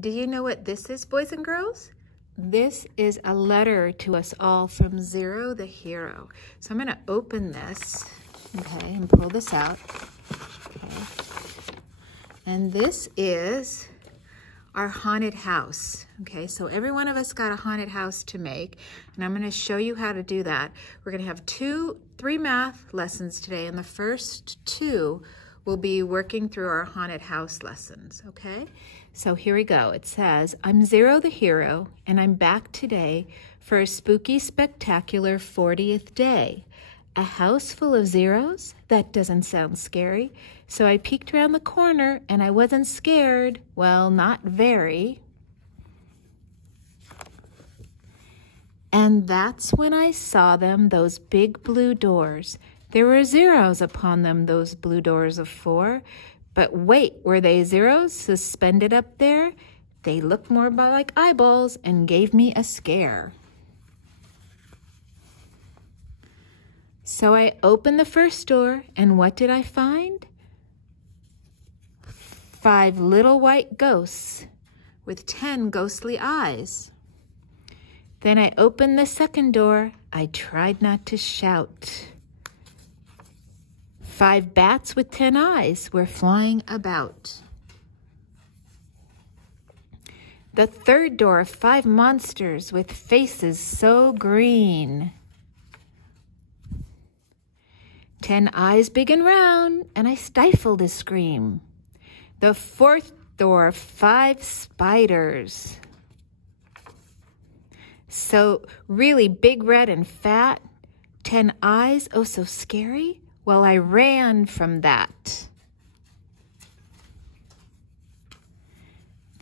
Do you know what this is, boys and girls? This is a letter to us all from Zero the hero. So I'm going to open this, okay, and pull this out. Okay. And this is our haunted house. Okay, so every one of us got a haunted house to make, and I'm going to show you how to do that. We're going to have three math lessons today, and the first two will be working through our haunted house lessons, okay? So here we go. It says, I'm Zero the hero, and I'm back today for a spooky, spectacular 40th day. A house full of zeros? That doesn't sound scary. So I peeked around the corner, and I wasn't scared. Well, not very. And that's when I saw them, those big blue doors. There were zeros upon them, those blue doors of 4. But wait, were they zeros suspended up there? They looked more like eyeballs and gave me a scare. So I opened the first door, and what did I find? 5 little white ghosts with 10 ghostly eyes. Then I opened the second door. I tried not to shout. 5 bats with 10 eyes were flying about. The third door, 5 monsters with faces so green. 10 eyes big and round, and I stifled a scream. The fourth door, 5 spiders. So really big, red, and fat. 10 eyes, oh so scary. Well, I ran from that.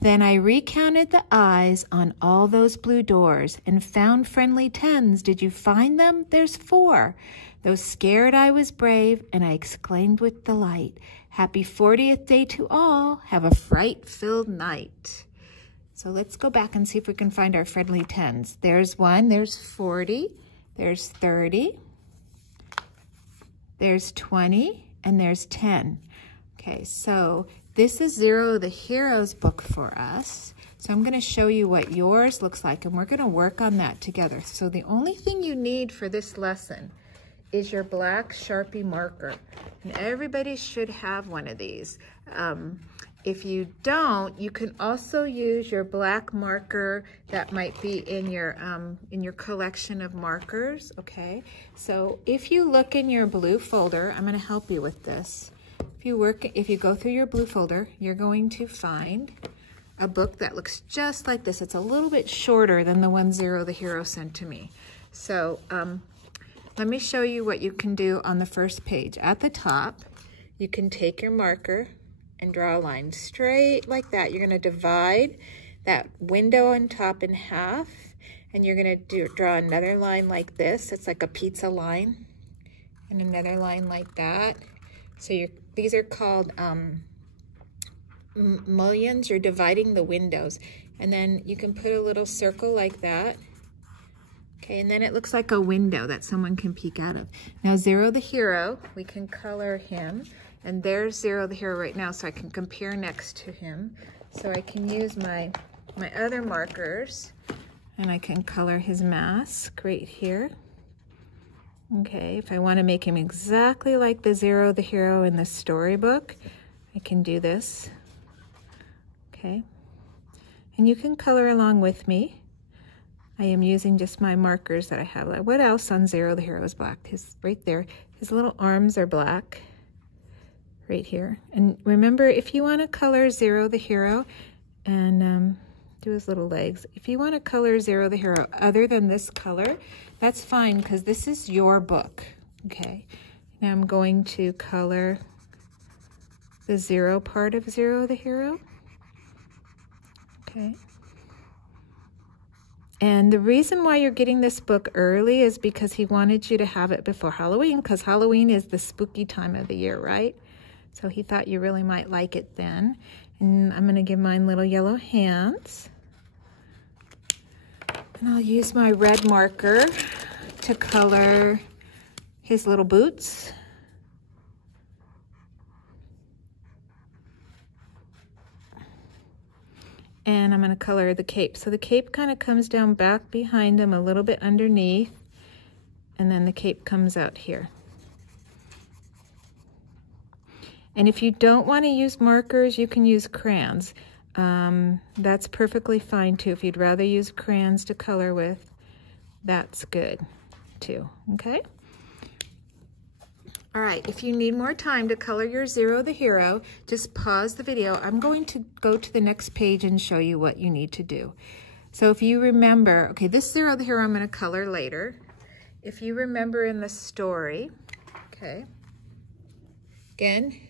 Then I recounted the eyes on all those blue doors and found friendly 10s. Did you find them? There's 4. Though scared, I was brave, and I exclaimed with delight, Happy 40th day to all. Have a fright-filled night. So let's go back and see if we can find our friendly 10s. There's 1, there's 40, there's 30. There's 20, and there's 10. Okay, so this is Zero the Hero's book for us. So I'm going to show you what yours looks like, and we're going to work on that together. So the only thing you need for this lesson is your black Sharpie marker. And everybody should have one of these. If you don't, you can also use your black marker that might be in your collection of markers, okay? So if you look in your blue folder, I'm gonna help you with this. If you go through your blue folder, you're going to find a book that looks just like this. It's a little bit shorter than the one Zero the Hero sent to me. So let me show you what you can do on the first page. At the top, you can take your marker and draw a line straight like that. You're going to divide that window on top in half, and you're going to draw another line like this. It's like a pizza line, and another line like that. So these are called mullions. You're dividing the windows, and then you can put a little circle like that. Okay, and then it looks like a window that someone can peek out of. Now Zero the Hero, we can color him. And there's Zero the Hero right now, so I can compare next to him. So I can use my other markers, and I can color his mask right here. Okay, if I want to make him exactly like the Zero the Hero in the storybook, I can do this. Okay, and you can color along with me. I am using just my markers that I have. What else on Zero the Hero is black? Right there, his little arms are black. Right here. And remember, if you want to color Zero the Hero and do his little legs, if you want to color Zero the Hero other than this color, that's fine because this is your book. Okay. Now I'm going to color the zero part of Zero the Hero. Okay. And the reason why you're getting this book early is because he wanted you to have it before Halloween, because Halloween is the spooky time of the year, right? So he thought you really might like it then. And I'm going to give mine little yellow hands. And I'll use my red marker to color his little boots. And I'm going to color the cape. So the cape kind of comes down back behind him a little bit underneath, and then the cape comes out here. And if you don't want to use markers, you can use crayons. That's perfectly fine too. If you'd rather use crayons to color with, that's good too, okay? All right, if you need more time to color your Zero the Hero, just pause the video. I'm going to go to the next page and show you what you need to do. So if you remember, okay, this Zero the Hero I'm going to color later. If you remember in the story, okay, again,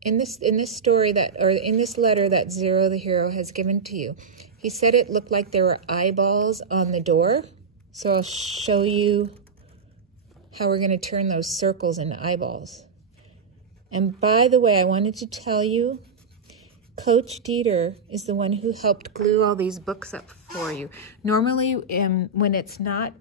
in this story or in this letter that Zero the Hero has given to you, he said it looked like there were eyeballs on the door. So I'll show you how we're going to turn those circles into eyeballs. And by the way, I wanted to tell you, Coach Dieter is the one who helped glue all these books up for you. Normally, when it's not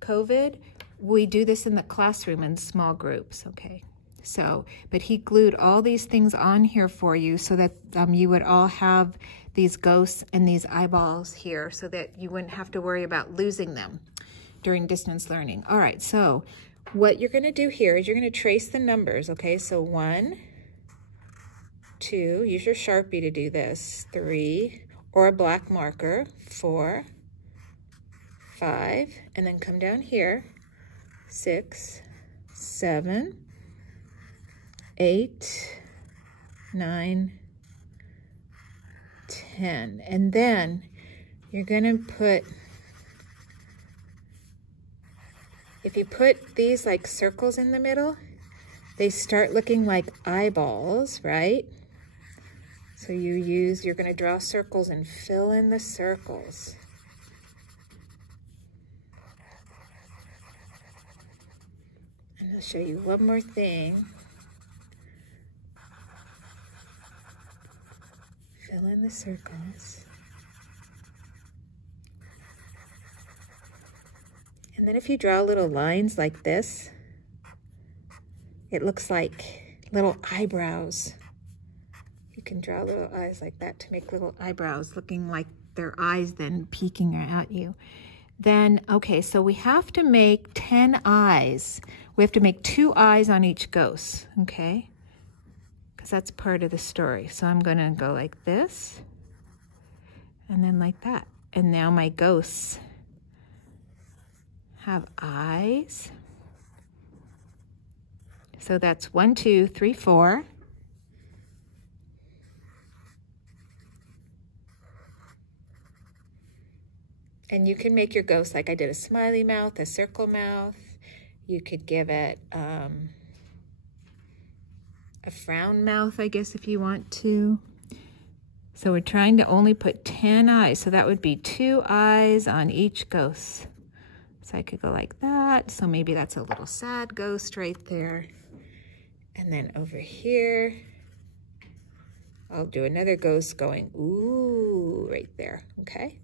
COVID, we do this in the classroom in small groups, okay? So, but he glued all these things on here for you so that you would all have these ghosts and these eyeballs here so that you wouldn't have to worry about losing them during distance learning. All right, so what you're going to do here is you're going to trace the numbers, okay? So 1, 2, use your Sharpie to do this, 3, or a black marker, 4, 5, and then come down here, 6, 7, 8, 9, 10. And then you're going to put, if you put these like circles in the middle, they start looking like eyeballs, right? So you're going to draw circles and fill in the circles. And I'll show you one more thing. Fill in the circles. And then if you draw little lines like this, it looks like little eyebrows. You can draw little eyes like that to make little eyebrows looking like their eyes then peeking at you. Then, okay, so we have to make 10 eyes. We have to make 2 eyes on each ghost, okay? Because that's part of the story. So I'm going to go like this, and then like that. And now my ghosts have eyes. So that's 1, 2, 3, 4. And you can make your ghost like I did, a smiley mouth, a circle mouth. You could give it a frown mouth, I guess, if you want to. So we're trying to only put 10 eyes. So that would be 2 eyes on each ghost. So I could go like that. So maybe that's a little sad ghost right there. And then over here, I'll do another ghost going, ooh, right there, okay?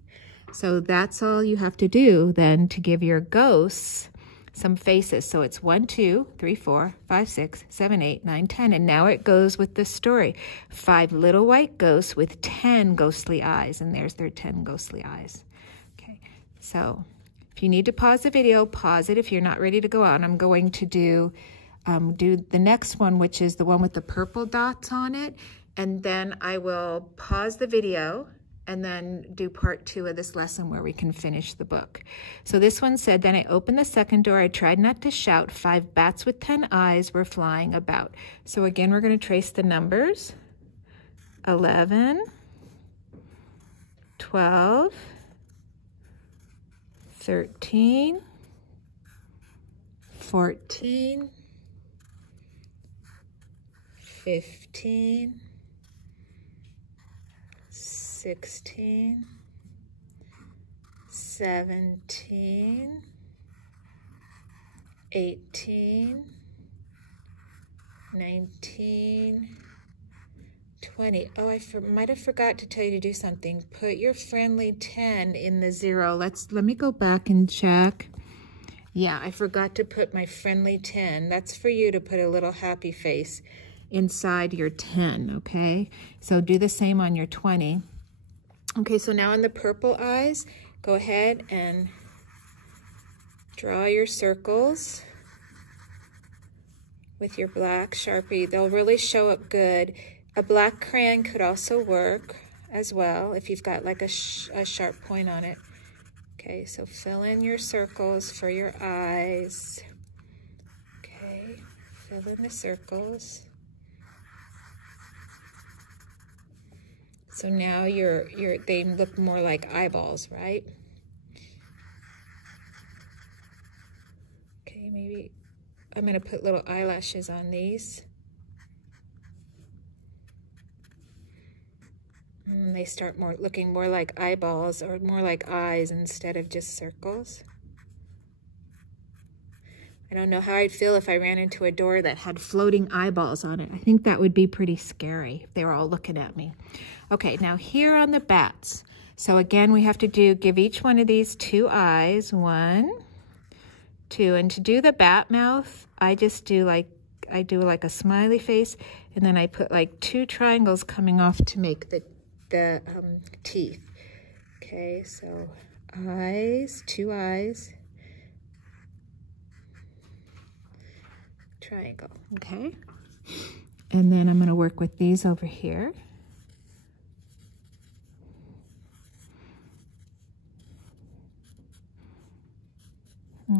So that's all you have to do then to give your ghosts some faces. So it's 1, 2, 3, 4, 5, 6, 7, 8, 9, 10. And now it goes with the story. 5 little white ghosts with 10 ghostly eyes. And there's their 10 ghostly eyes. Okay, so if you need to pause the video, pause it if you're not ready to go on. I'm going to do the next one, which is the one with the purple dots on it. And then I will pause the video and then do part 2 of this lesson where we can finish the book. So this one said, then I opened the second door. I tried not to shout. 5 bats with 10 eyes were flying about. So again, we're going to trace the numbers. 11, 12, 13, 14, 15, 16, 17, 18, 19, 20. Oh, I might have forgot to tell you to do something. Put your friendly 10 in the 0. Let me go back and check. Yeah, I forgot to put my friendly 10. That's for you to put a little happy face inside your 10, okay? So do the same on your 20. Okay, so now in the purple eyes, go ahead and draw your circles with your black Sharpie. They'll really show up good. A black crayon could also work as well if you've got like a sharp point on it. Okay, so fill in your circles for your eyes. Okay, fill in the circles. So now they look more like eyeballs, right? Okay, maybe I'm gonna put little eyelashes on these. And they start looking more like eyeballs or more like eyes instead of just circles. I don't know how I'd feel if I ran into a door that had floating eyeballs on it. I think that would be pretty scary if they were all looking at me. Okay, now here on the bats. So again, we have to give each one of these 2 eyes. 1, 2, and to do the bat mouth, I just do like a smiley face, and then I put like 2 triangles coming off to make the teeth. Okay, so eyes, 2 eyes, triangle. Okay, and then I'm going to work with these over here.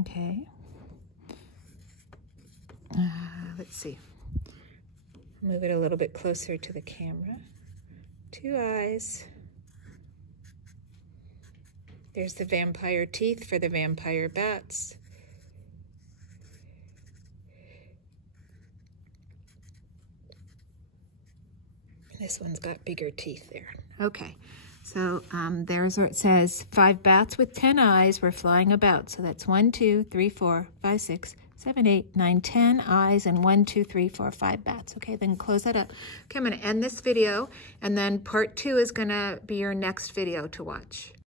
Okay, let's see, move it a little bit closer to the camera. 2 eyes. There's the vampire teeth for the vampire bats. This one's got bigger teeth there. Okay, so there's where it says 5 bats with 10 eyes were flying about. So that's 1, 2, 3, 4, 5, 6, 7, 8, 9, 10 eyes, and 1, 2, 3, 4, 5 bats. Okay, then close that up. Okay, I'm going to end this video, and then part 2 is going to be your next video to watch.